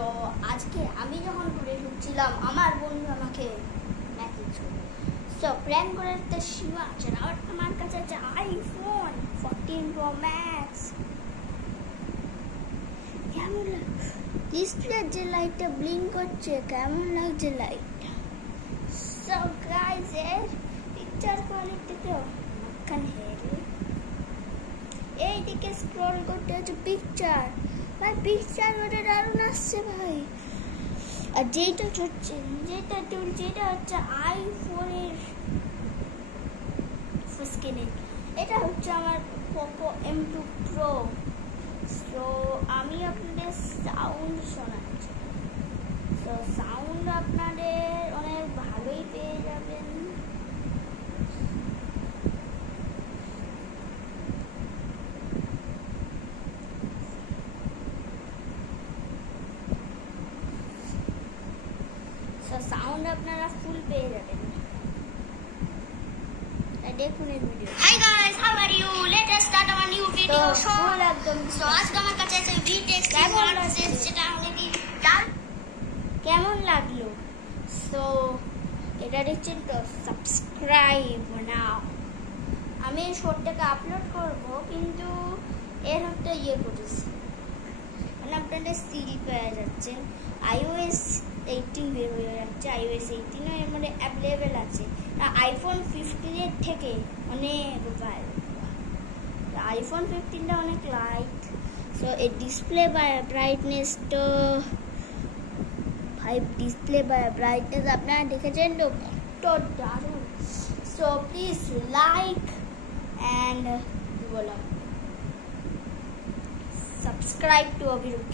So আজকে আমি যখন ঘরে ঢুকছিলাম আমার বন্ধু আমাকে মেসেজ করলো। সো প্র্যাঙ্ক করার তো সীমা আছে না, আর আমার কাছে আছে আইফোন 14 প্রো ম্যাক্স। কেমন ডিসপ্লের যে লাইটটা ব্লিঙ্ক করছে, কেমন লাগছে লাইটটা? সো গাইস এর পিকচার কোয়ালিটি তো মাখন হেরে। এইদিকে স্ক্রল করতে হচ্ছে পিকচার, ভাই পিকচার ওটা দারুণ আসছে ভাই। আর যেটা হচ্ছে আইফোনের স্ক্রিনে, এটা হচ্ছে আমার পোকো M2 Pro। সো আমি আপনাদের সাউন্ড শোনাচ্ছি। তো সাউন্ড আপনাদের অনেক ভালোই পেয়ে যাবেন। সাউন্ড আপনারা ফুল পেয়ে যাবেন। দেখুন এই video. Hi guys, how are you? Let us start our new video. ফুল একদম। So আজকে আমার কাছে আছে VTEC C1 যেটা অলরেডি ডান। কেমন লাগলো? সো এটা দেখছেন তো, সাবস্ক্রাইব নাও। আমি এই শর্টটাকে আপলোড করব, কিন্তু এর একটা করেছি, মানে আপনাদের সিল পেয়ে যাচ্ছেন। iOS 18 বের হয়ে যাচ্ছে, iOS 18 এর মধ্যে অ্যাভেলেবেল আছে। আইফোন 15 এর থেকে অনেক ভালো। আইফোন 15টা অনেক লাইট। সো এর ডিসপ্লে ব্রাইটনেস তো ডিসপ্লে ব্রাইটনেস আপনারা দেখেছেন তো কত দারুণ। So please like and subscribe to Abhirup.